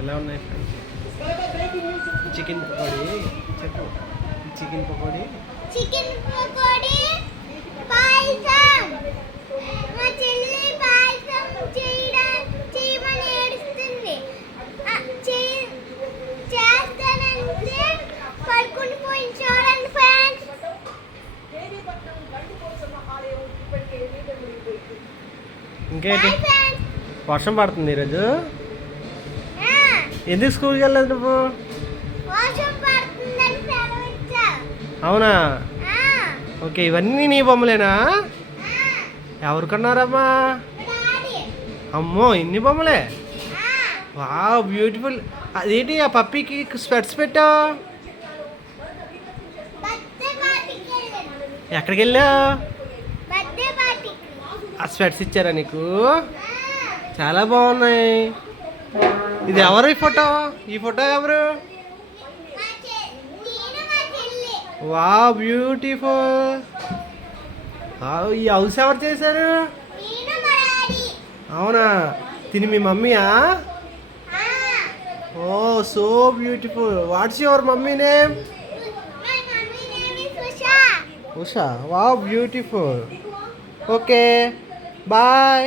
ఎలా ఉన్నాయి friends? Chicken pakodi చెప్పు. చికెన్ పకోడీ పాయసం. మా చెల్లి పాయసం చేయమని ఏడుస్తుంది. చేస్తానంటే పడుకుని పోయింది. చూడండి ఫ్రెండ్స్. ఇంకేంటి? వర్షం పడుతుంది ఈరోజు. ఎందుకు స్కూల్కి వెళ్ళలేదు నువ్వు? అవునా? ఓకే, ఇవన్నీ నీ బొమ్మలేనా? ఎవరు కొన్నారమ్మా? అమ్మో, ఇన్ని బొమ్మలే. Wow, beautiful. అదేంటి ఆ పప్పీకి స్పెట్స్ పెట్టావు? ఎక్కడికి వెళ్ళావు? ఆ స్పెట్స్ ఇచ్చారా నీకు? చాలా బాగున్నాయి. ఇది ఎవరు ఈ ఫోటో? ఈ ఫోటో ఎవరు? Wow, beautiful. ఈ హౌస్ ఎవరు చేశారు? అవునా? తిని మీ మమ్మీయా? Oh, so beautiful. What's your mummy name? Usha. Wow, beautiful. Okay, bye.